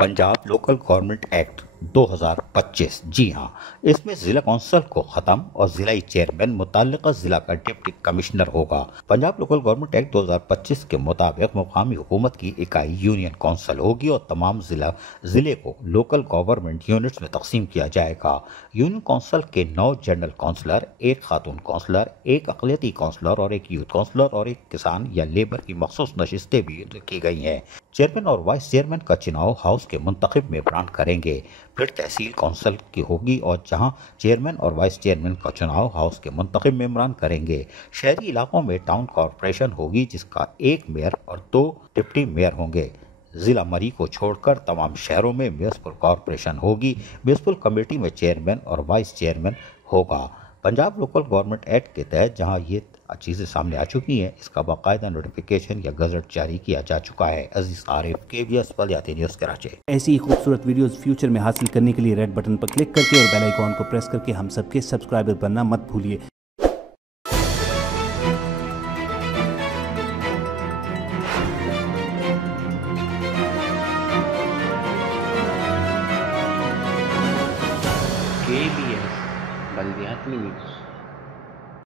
Punjab local government act 2025। जी हाँ, इसमें जिला कौंसल को खत्म और जिलाई चेयरमैन मुतल्लिका जिला का डिप्टी कमिश्नर होगा। पंजाब लोकल गवर्नमेंट एक्ट 2025 के मुताबिक मुकामी हुकूमत की इकाई यूनियन कौंसल होगी और तमाम जिले को लोकल गवर्नमेंट यूनिट्स में तकसीम किया जाएगा। यूनियन कौंसल के 9 जनरल काउंसलर, 1 खातून काउंसलर, 1 अक़लियती काउंसलर और 1 यूथ काउंसलर और 1 किसान या लेबर की मखसूस नशिस्तें भी की गई हैं। चेयरमैन और वाइस चेयरमैन का चुनाव हाउस के मुंतखब मेंबरान करेंगे। फिर तहसील काउंसिल की होगी और जहां चेयरमैन और वाइस चेयरमैन का चुनाव हाउस के मुंतखब मेंबरान करेंगे। शहरी इलाकों में टाउन कॉरपोरेशन होगी जिसका 1 मेयर और 2 डिप्टी मेयर होंगे। जिला मरी को छोड़कर तमाम शहरों में म्यूनिसिपल कॉरपोरेशन होगी। म्यूनिसिपल कमेटी में चेयरमैन और वाइस चेयरमैन होगा। पंजाब लोकल गवर्नमेंट एक्ट के तहत जहां ये चीज़ें सामने आ चुकी हैं, इसका बाकायदा नोटिफिकेशन या गजट जारी किया जा चुका है। अजीज आरिफ, KBS बलियाती न्यूज़ कराची। ऐसी ही खूबसूरत वीडियोस फ्यूचर में हासिल करने के लिए रेड बटन पर क्लिक करके और बेल आइकॉन को प्रेस करके हम सबके सब्सक्राइबर बनना मत भूलिए। KBS Baliyati news.